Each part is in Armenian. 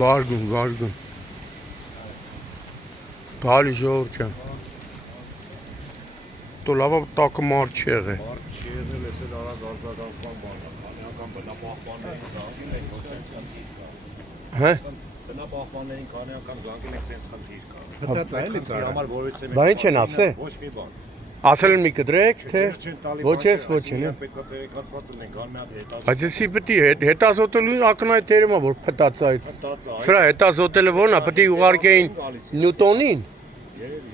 Բարգուն։ Բալի ժողովուրդ ջան։ Դու լավ տակը մարդ չի եղել։ Մարդ չի եղել, ես էլ արագ արձագանքման բան է, քանիական բնապահպաններին զանգել եք, որ սենց խնդիր կա։ Հա։ Բնապահպաններին քանիական զանգել եք, սենց խնդիր կա։ Հտած այլից Խնդրի համար որովհետեւ Բա ինչ են ասել։ Ոչ մի բան։ Ասել են մի կդրեք, թե ոչ ես, ոչ են։ Պետք է տեղեկացված լինեն, կան մի հատ հետազոտել։ Բայց էսի պետք է հետազոտելու ակնհայտ թերմա որ փտածայից։ Սրա հետազոտելը ո՞րն է, պետք է ուղարկեին Նյուտոնին։ Երևի։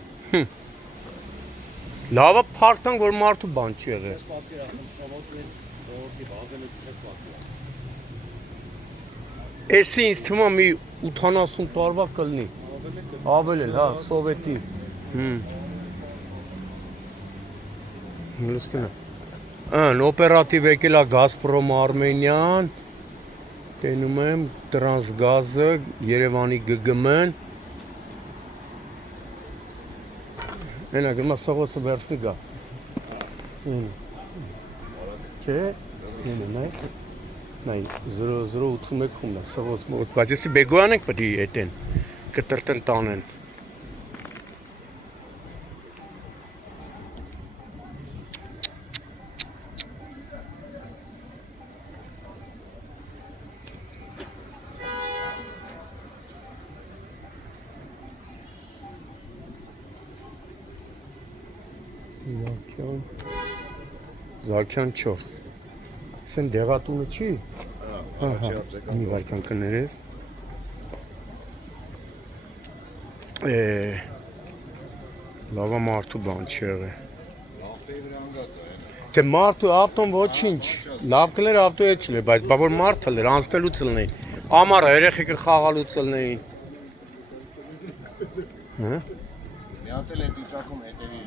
Լավը փարթան որ մարդու բան չի եղել։ Ես պատկերացնում շավոցից ողորմի բազելը քեզ պատկերացնում։ Էսի ինձ թվում է մի 80 տարվա կլինի։ Ավել էլ, հա, սովետի։ Լստինա։ Ան օպերատիվ եկել է Գազպրոմ Արմենիան։ Տենում եմ Տրանսգազը, Երևանի ԳԳՄ-ն։ Այնա գնա սողոսը վերցնի գա։ Չէ, նայ 0081 խումն է, սողոս մոտ, բայց եսի բեգոյան ենք պետք է էտեն, կտրտեն տանեն։ Զաքյան 4 Սեն դեղատունը չի? Մի վարկյան կներես լավա մարդու բան չի եղել Թե մարդու ավտոն ոչինչ լավ կլեր ավտո է չլեր բայց բա որ մարդը լեր անցնելուց լնեին ամառը երեխեքը խաղալուց լնեին Մի հատ էլ այդ վիճակում հետևի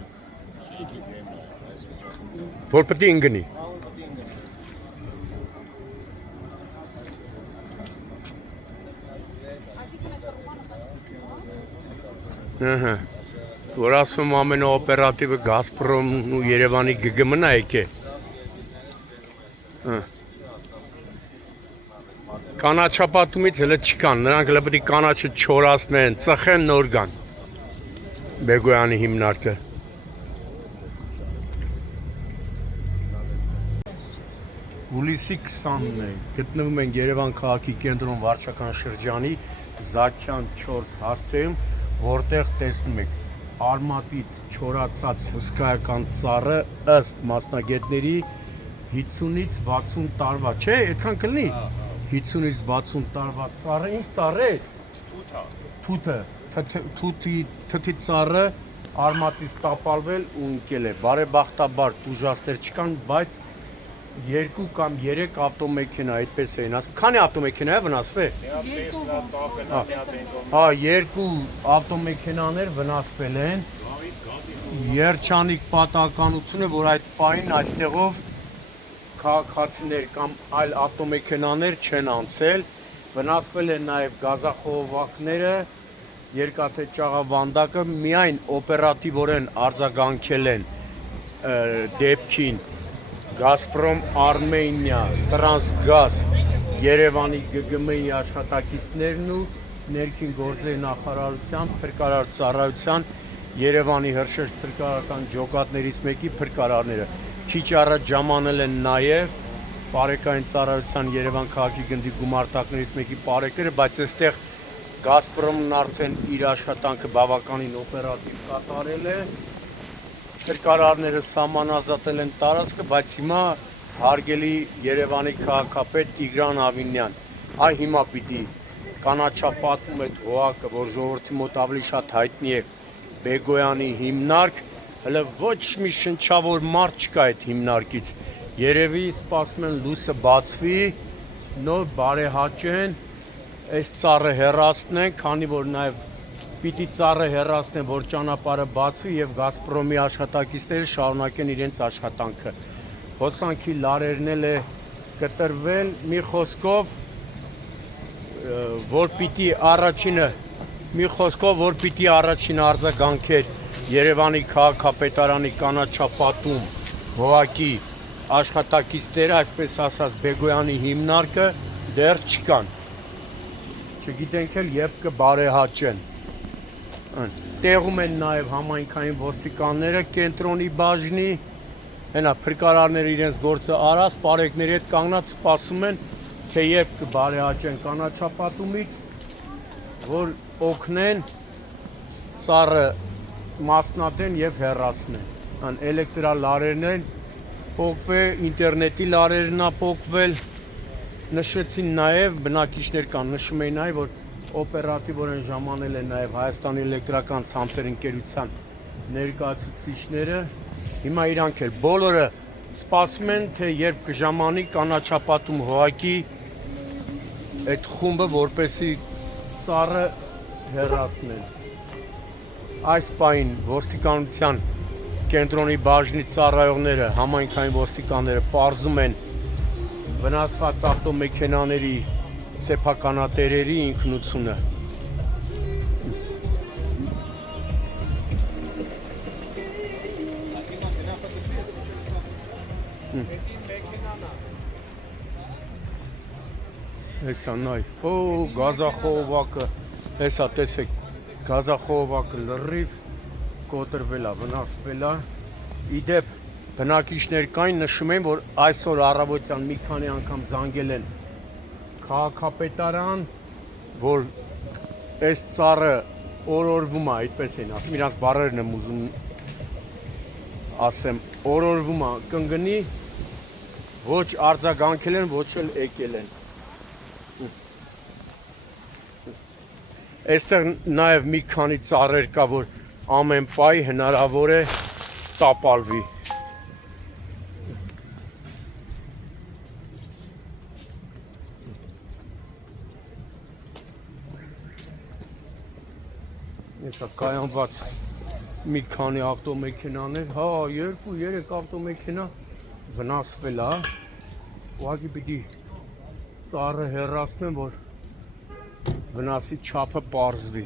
շիքի դեմն է այս վիճակում Որ պետք է ընկնի Ահա Որ ասում ամենաօպերատիվը Գազպրոմն ու Երևանի ԳԳՄ-ն է եկե Կանաչապատումից հələ չկան, նրանք հələ պետք է կանաչը չորացնեն, ծխեն նոր գան Բեգոյանի հիմնարկը Հուլիսի 20-ն է, գտնվում ենք Երևան քաղաքի կենտրոն վարչական շրջանի Զաքյան 4 հասցեում, որտեղ տեսնում եք արմատից չորացած հսկայական ծառը ըստ մասնագետների 50-ից 60 տարվա, չէ, այդքան կլինի 50-ից 60 տարվա ծառը, ինչ ծառ է? Թութի ծառը արմատից տապալվել ու ընկել է, բարեբախտաբար տուժածներ չկան, բայց 2 կամ 3 ավտոմեքենա այդպես էին ասում, քանի ավտոմեքենա է վնասվել? Հա, 2 ավտոմեքենաներ վնասվել են, երջանիկ պատահականություն է, որ այդ պահին այստեղով քաղաքացիներ կամ այլ ավտոմեքենաներ չեն անցել, վնասվել են նաև գազախողովակները, երկաթե ճաղավանդակը միայն օպերատիվորեն արձագանքել են դեպքին Գազպրոմ Արմենիա, Տրանսգազ, Երևանի ԳԳՄ-ի աշխատակիցներն ու ներքին գործերի նախարարության, փրկարար ծառայության, Երևանի հրշեջ փրկարարական ջոկատներից մեկի փրկարարները։ Քիչ առաջ ժամանել են նաև բարեկային ծառայության Երևան քաղաքի գնդի գումարտակներից մեկի բարեկերը, բայց այստեղ Գազպրոմն արդեն իր աշխատանքը բավականին օպերատիվ կատարել է։ Փրկարարները սահմանազատել են տարածքը, բայց հիմա հարգելի Երևանի քաղաքապետ Տիգրան Ավինյան, այ հիմա պիտի կանաչապատում այդ հողակը, որ ժողովրդի մոտ ավելի շատ հայտնի է Բեգոյանի հիմնարկ, հələ ոչ մի շնչավոր մարդ չկա այդ հիմնարկից։ Երևի սպասում են լույսը բացվի, նոր բարեհաճեն, այս ծառը հեռացնեն, քանի որ նաև պիտի ծառը հեռացնեն, որ ճանապարհը բացվի եւ Գազպրոմի աշխատակիցները շարունակեն իրենց աշխատանքը։ Հոսանքի լարերն էլ է կտրվել, մի խոսքով, որ պիտի առաջինը արձագանքեր Երևանի քաղաքապետարանի կանաչապատում հողակի աշխատակիցները, այսպես ասած Բեգոյանի հիմնարկը դեռ չկան։ չգիտենք էլ երբ կբարեհաճեն։ Տեղում են նաև համայնքային ոստիկանները կենտրոնի բաժնի, հենա փրկարարները իրենց գործը արած, պարեկների հետ կանգնած սպասում են, թե երբ կբարեհաճեն կանաչապատումից, որ օգնեն ծառը մասնատեն եւ հեռացնեն։ Էլեկտրալ լարերն են փոխվել, ինտերնետի լարերն ա փոխվել։ Նշեցին նաև բնակիչներ կան, նշում էին նաև, որ օպերատիվորեն ժամանել են նաև Հայաստանի էլեկտրական ցանցեր ընկերության ներկայացուցիչները։ Հիմա իրանք էլ բոլորը սպասում են, թե երբ կժամանի կանաչապատում հողակի այդ խումբը, որպեսի ծառը հեռացնեն։ Այս պահին ոստիկանության կենտրոնի բաժնի ծառայողները, համայնքային ոստիկանները պարզում են վնասված ավտոմեքենաների սեփականատերերի ինքնությունը։ Հեսա նայ, գազախողովակը, հեսա տեսեք, գազախողովակը լրիվ կոտրվել է, վնասվել է։ Իդեպ բնակիչներ կային, նշում են, որ այսօր առավոտյան մի քանի անգամ զանգել են քաղաքապետարան, որ այս ծառը օրորվում է, այդպես են ասում, իրանց բառերն եմ ուզում ասեմ, օրորվում է, կընկնի, ոչ արձագանքել են, ոչ էլ եկել են։ Այստեղ նաև մի քանի ծառեր կա, որ ամեն պահի հնարավոր է տապալվի։ Այսա կայանված մի քանի ավտոմեքենաներ, հա, 2-3 ավտոմեքենա վնասվել է, ուղղակի պիտի ծառը հեռացնեն, որ վնասի չափը պարզվի։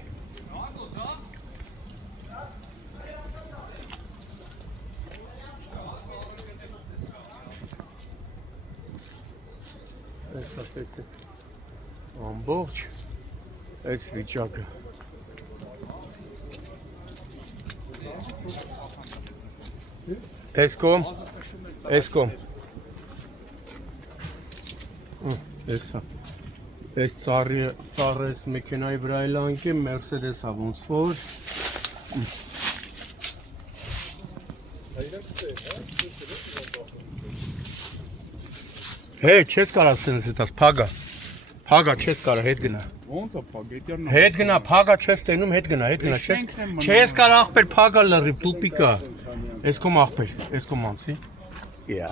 Այսա տեսեք, ամբողջ այս վիճակը։ Այս կողմ, այսա, այս ծառը այս մեքենայի վրա էլ անկեմ, Մերսեդեսա ոնց որ։ Հե, չես կարա սենս հետաս, պագա չես կարա, հետ գնա։ Ոնց է փագետյան։ Հետ գնա, պագա չես տենում, հետ գնա, չես կարա աղբեր պագա լրիվ, տուպիկա։ Այս կոմ աղբեր, այս կոմ անցի։ Իա։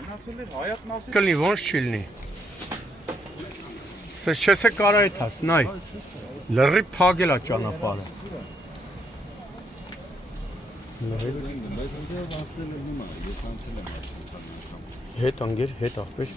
Մնացել էր հայատն ասել։ Կլնի, ոնց չի լինի։ Սես չես է կարա եթաս, նայ, լրի պագել է ճանապարը։ Հետ անգեր, հետ աղբեր։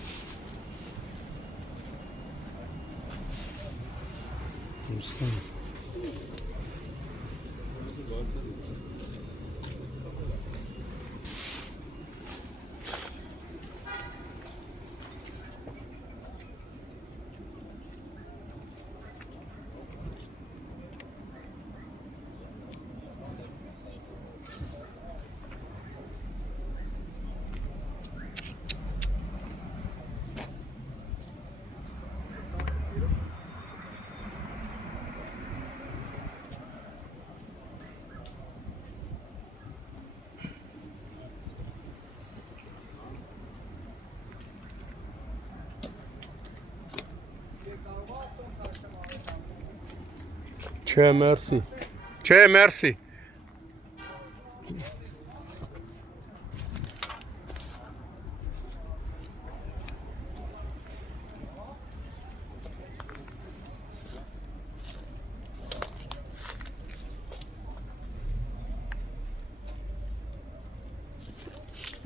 Չէ, մերսի։ Չէ, մերսի։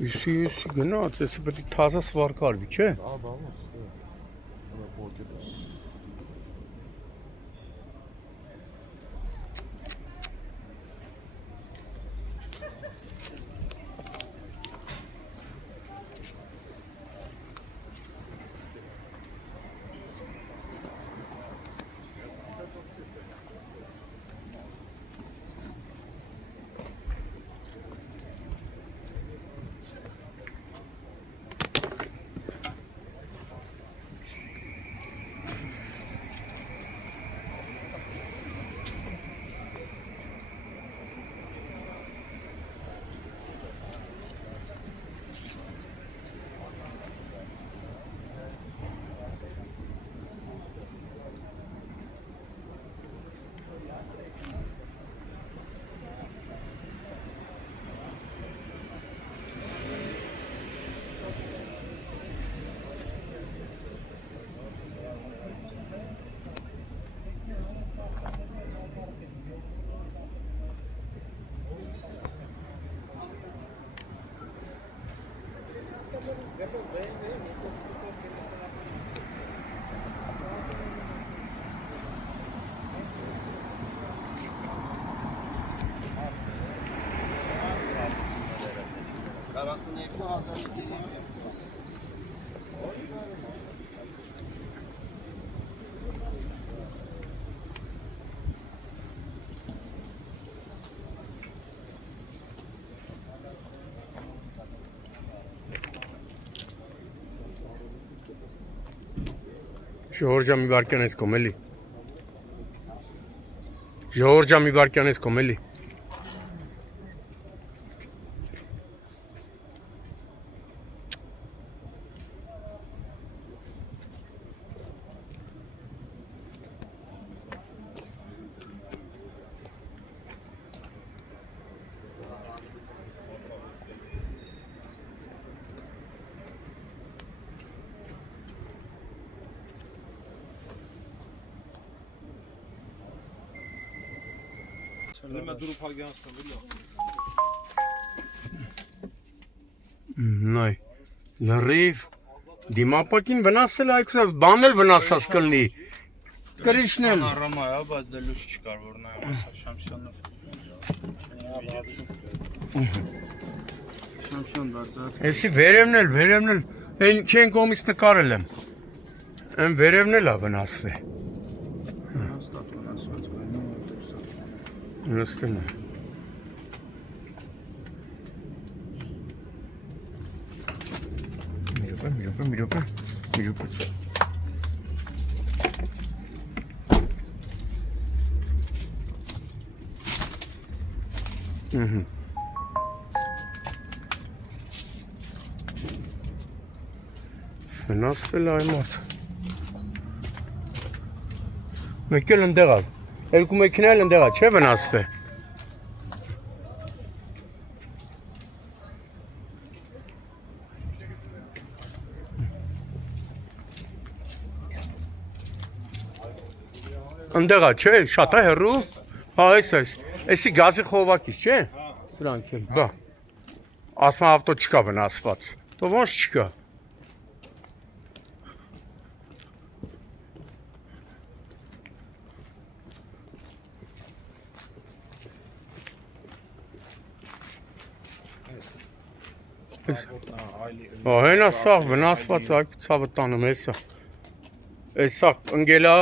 Իսի գնաց, էսը պետք է թազա սվարկարվի, չէ։ Ժողովուրդ մի վարքյան ես կոմ էլի։ Ժողովուրդ մի վարքյան ես կոմ էլի։ Լեմա դրուփագյանստը վիլա։ Նայ։ Լրիվ դիմապակին վնասել այքսա բանել վնասած կլնի։ Կրիշնել։ Առամա է, բայց դե լույս չկար որ նայում ասա Շամշյանով։ Շամշյան բարձած։ Էսի վերևն էլ, այն չեն կողմից նկարել եմ։ Այն վերևն էլ է վնասվել։ Հաստատ վնասված բանա դեպսա։ Նստեն է։ Մի րոպե։ Վնասվել է այ մարդ։ Մեկ էլ ընդեղ է։ Երկու մեքենա էլ ընդեղ է, չէ՞ վնասվել։ Ընդեղ է, չէ՞, շատ է հեռու։ Հա, այս։ Էսի գազի խողովակից, չէ՞։ Սրանք էլ, բա։ Ասում ավտո չկա վնասված։ Դու ոնց չկա։ Հենա սաղ վնասված այք ցավը տանում էսա։ Էսա ընկելա,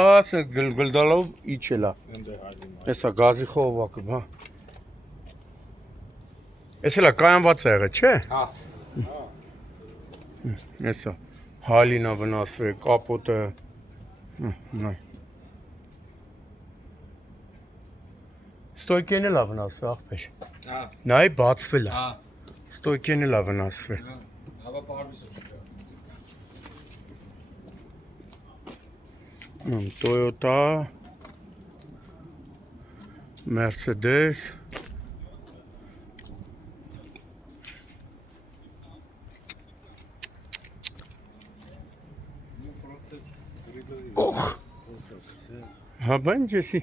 գլդալով իջելա։ Էսա գազի խողովակը, հա։ Էս էլա կայանված է եղել, չէ՞։ Հա։ Էսա հալինա վնասվել, կապոտը։ Նայ։ Ստոյկեն էլ է վնասվել, աղբեր։ Հա։ Նայ բացվել է։ Հա։ Ստոյկեն էլ է վնասվել։ Հավա պարվիսը չկա։ Toyota, Mercedes, Օխ, հա բան ջեսի,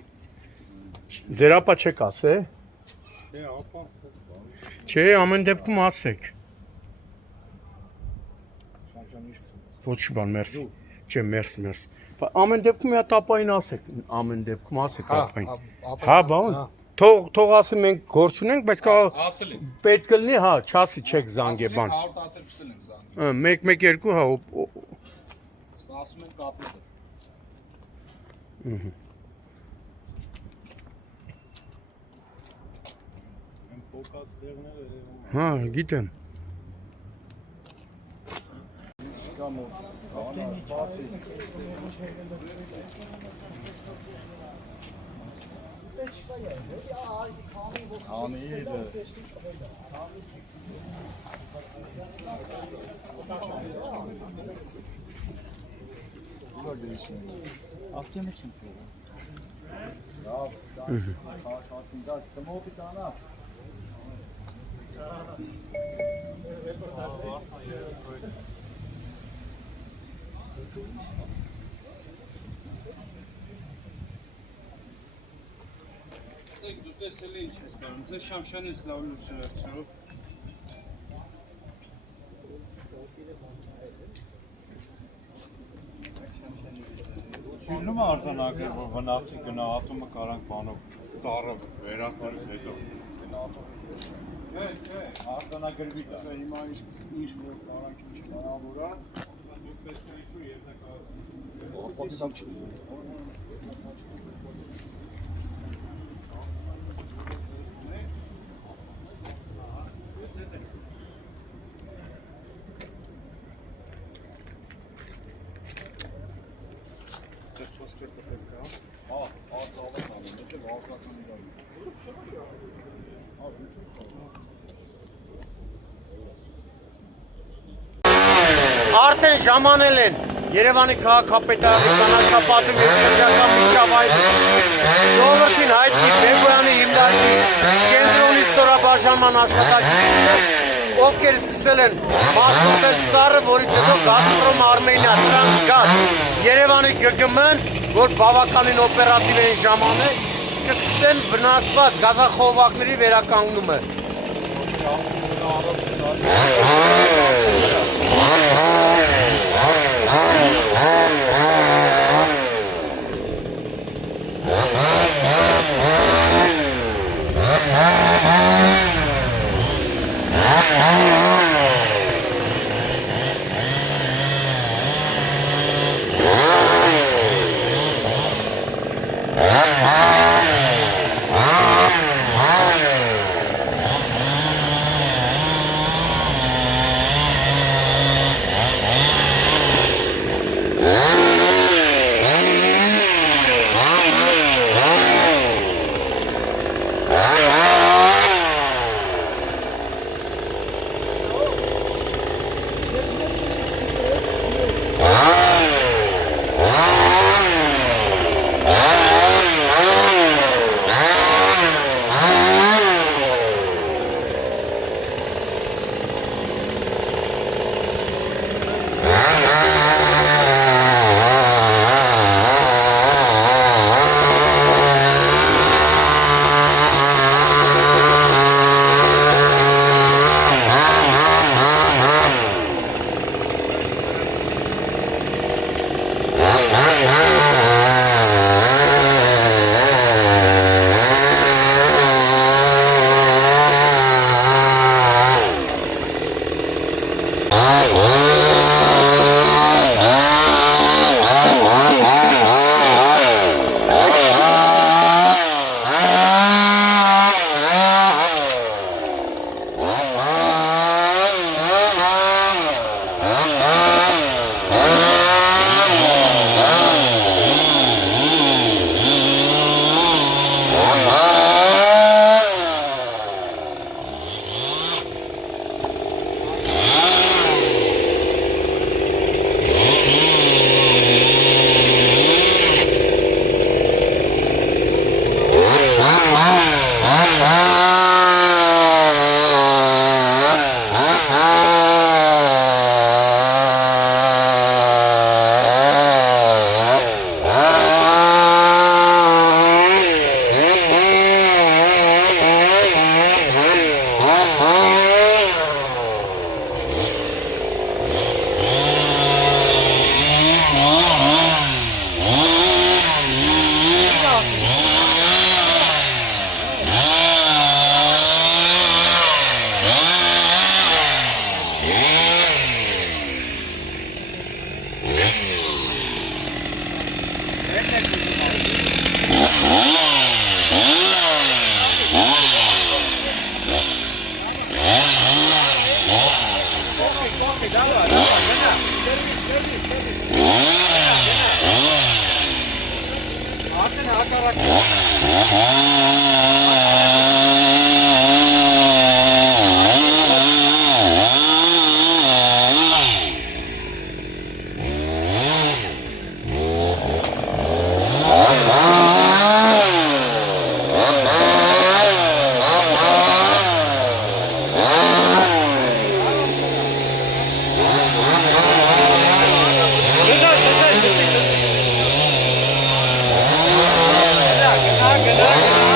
ձեր ապա չեք ասե, չէ ամեն դեպքում ասեք, ոչ բան մերսի, չէ մերս, ամեն դեպքում մի հատ ապային ասեք, ամեն դեպքում ասեք ապային, հա բան, թող ասի մենք գործ ունենք, բայց Ասել եք։ պետք կլինի, հա, չասի չեք զանգե բան, 110 ենք զանգի։ 1-1-2, հա, Սպասում ենք կապետը։ Են փոքած դեղները երևում։ հա, գիտեմ, Չկա մոտ։ Անա սպասի։ Անիդը։ Ավտոմետ չենք։ Լավ, քացին դա կմոտի կանա։ Դու տեսել ինչ ես կարում, թե Շամշյանից լավ լույս չվերցրով։ Ֆիլմը արձանագրել, որ վնասի գնա ատոմը կարանք բանով ծառը վերացնելուց հետո Արտանագրվի դա։ Հիմա ինչ որ կարանք ինչ հնարավոր է։ Դուք պետք է իքու երթակայություն։ Արդեն ժամանել են Երևանի քաղաքապետարանի կանաչապատում և շրջակա միջավայրում ժողովրդին հայտնի Բեգոյանի հիմնարկի կենտրոնի ստորաբաժանման աշխատակիցները, ովքեր սկսել են մասնոտել ծառը, որից հետո Գազպրոմ Արմենիա դրանք գազ Երևանի ԳԳՄ-ն, որ բավականին օպերատիվ են ժամանել, կսկսեն վնասված գազախողովակների վերականգնումը։ Good night.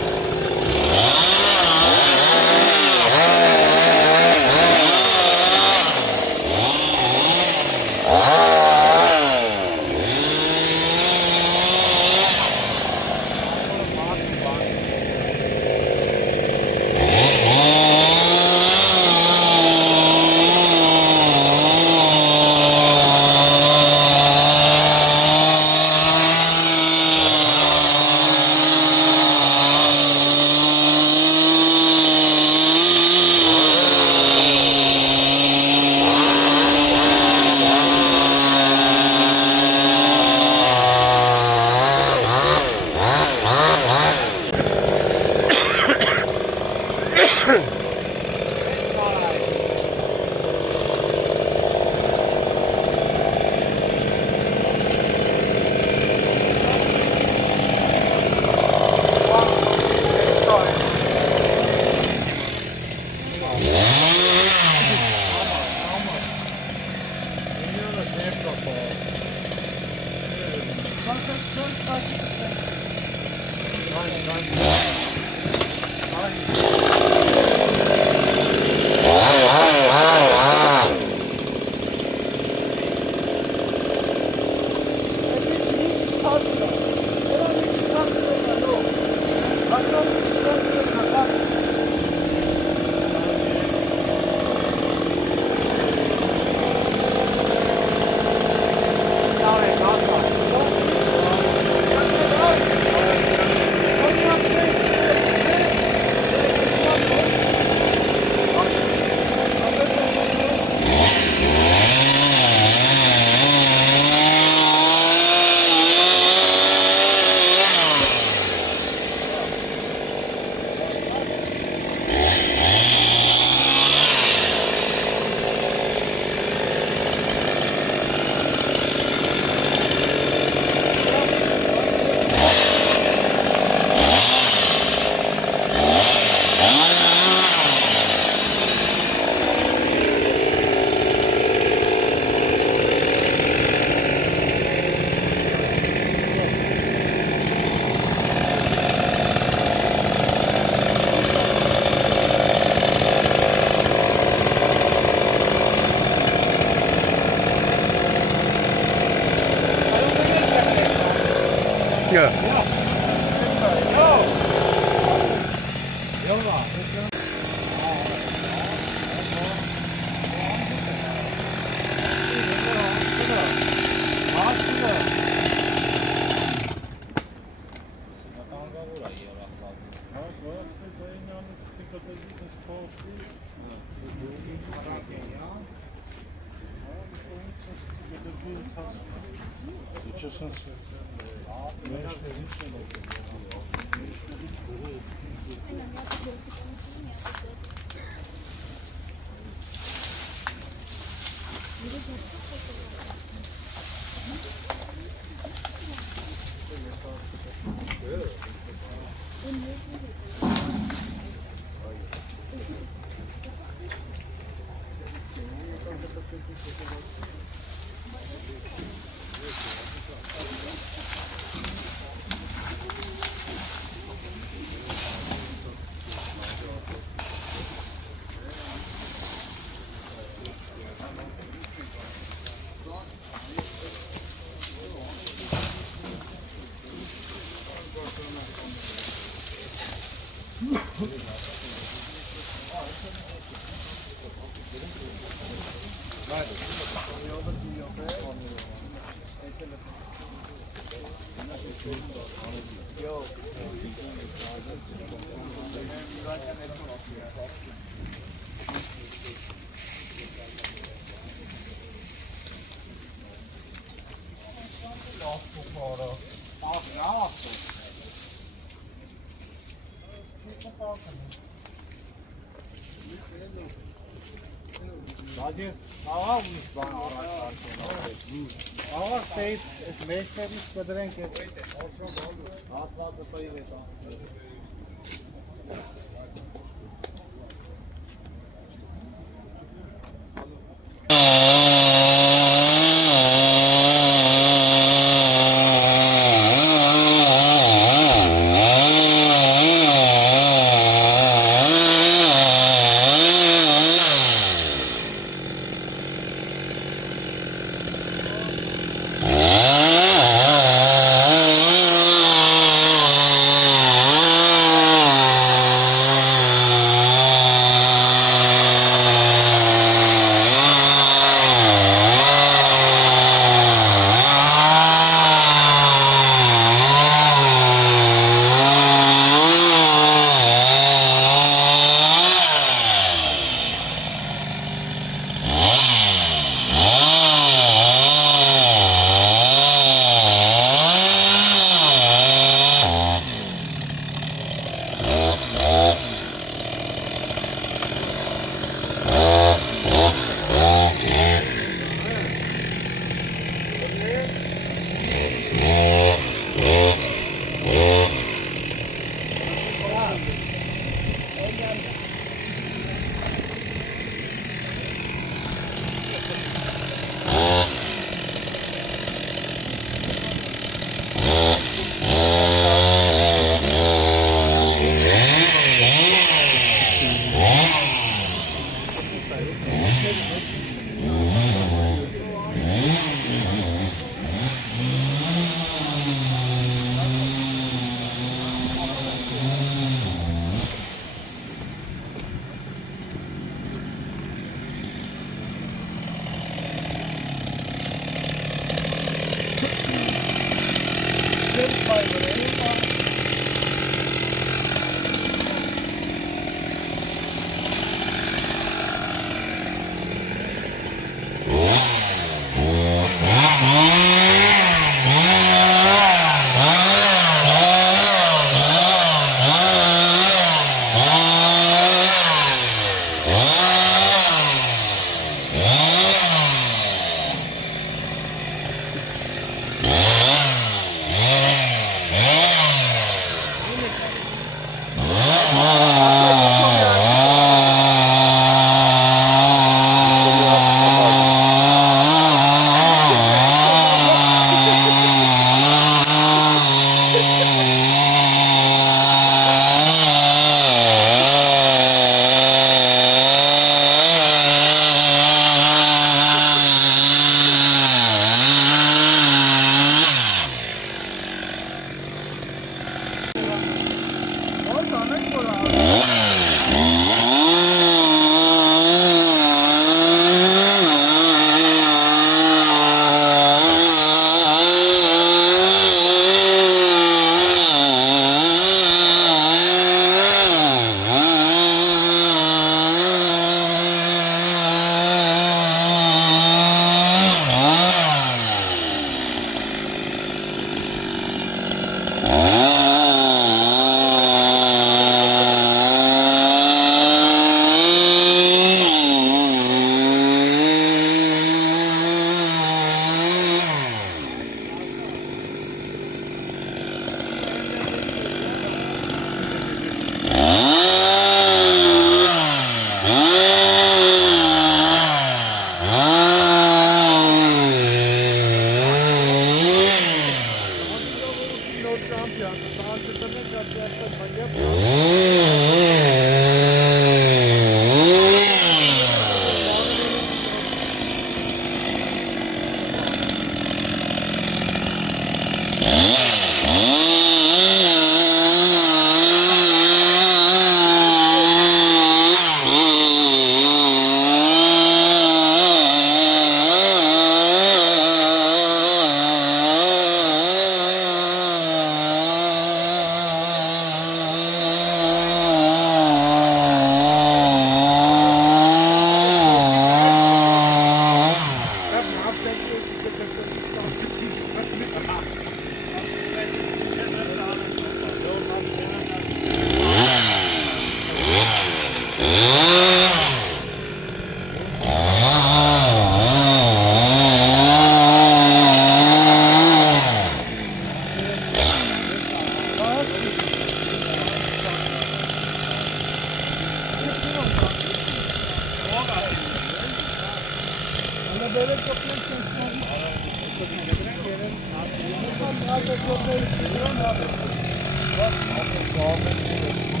Ալեքսանդր